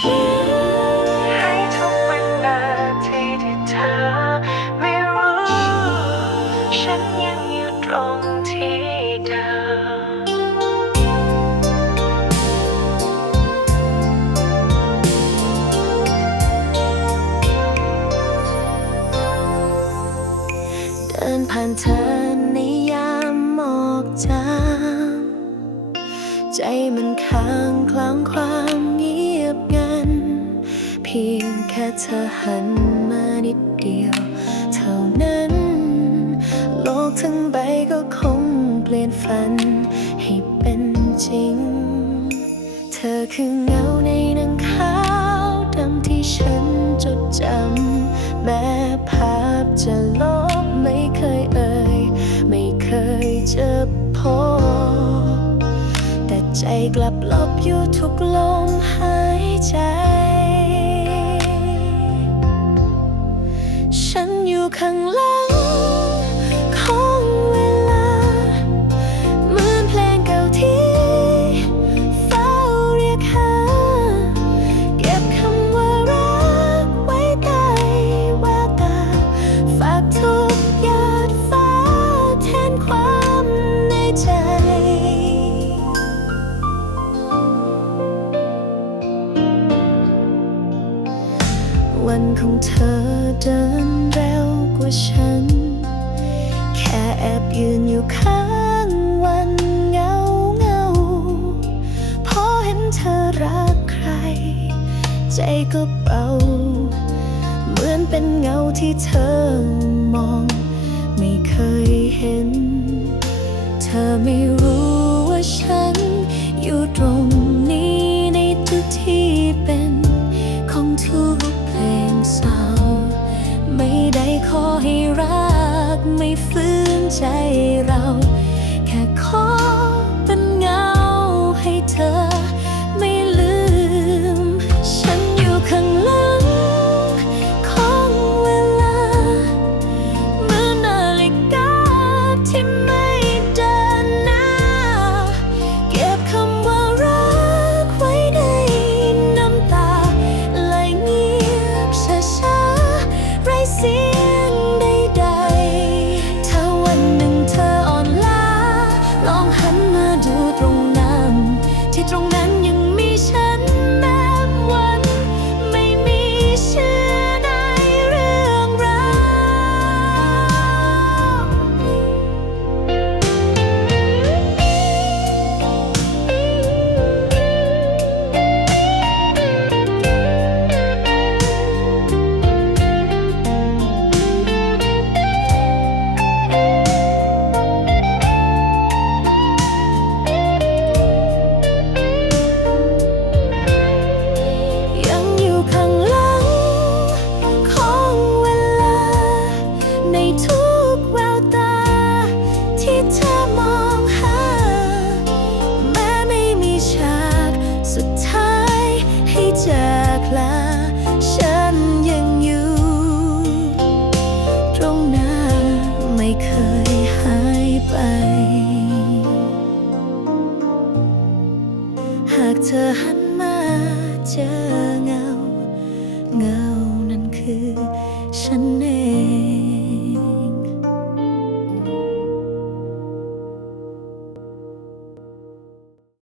ให้ทุกวินาทีที่เธอไม่รู้ ฉันยังอยู่ตรงที่เดิมเดินผ่านเธอในยามหมอกจางใจมันค้างคลางความเงียบ พียงแค่เธอหันมานิดเดียว เท่านั้น โลกทั้งใบก็คงเปลี่ยนฝัน ให้เป็นจริง เธอคือเงาในหนังขาวดำที่ฉันจดจำ แม้ภาพจะลบไม่เคยเอ่ย ไม่เคยจะพบแต่ใจกลับลบอยู่ทุกลมหายใจ อยู่ข้างหลังของเวลา เหมือนเพลงเก่าที่เฝ้าเรียกหา เก็บคำว่ารักไว้ใต้แววตา ฝากทุกหยาดฟ้าแทนความในใจ วันของเธอเดินเร็วกว่าฉัน แค่แอบยืนอยู่ข้างวันเงาเงาพอเห็นเธอรักใคร ใจก็เบา เหมือนเป็นเงาที่เธอมอง ไม่เคยเห็น เธอไม่ ให้รักไม่ฟื้นใจเรา แค่ขอ เคยหายไป หากเธอหันมาเจอเงา เงานั้นคือฉันเอง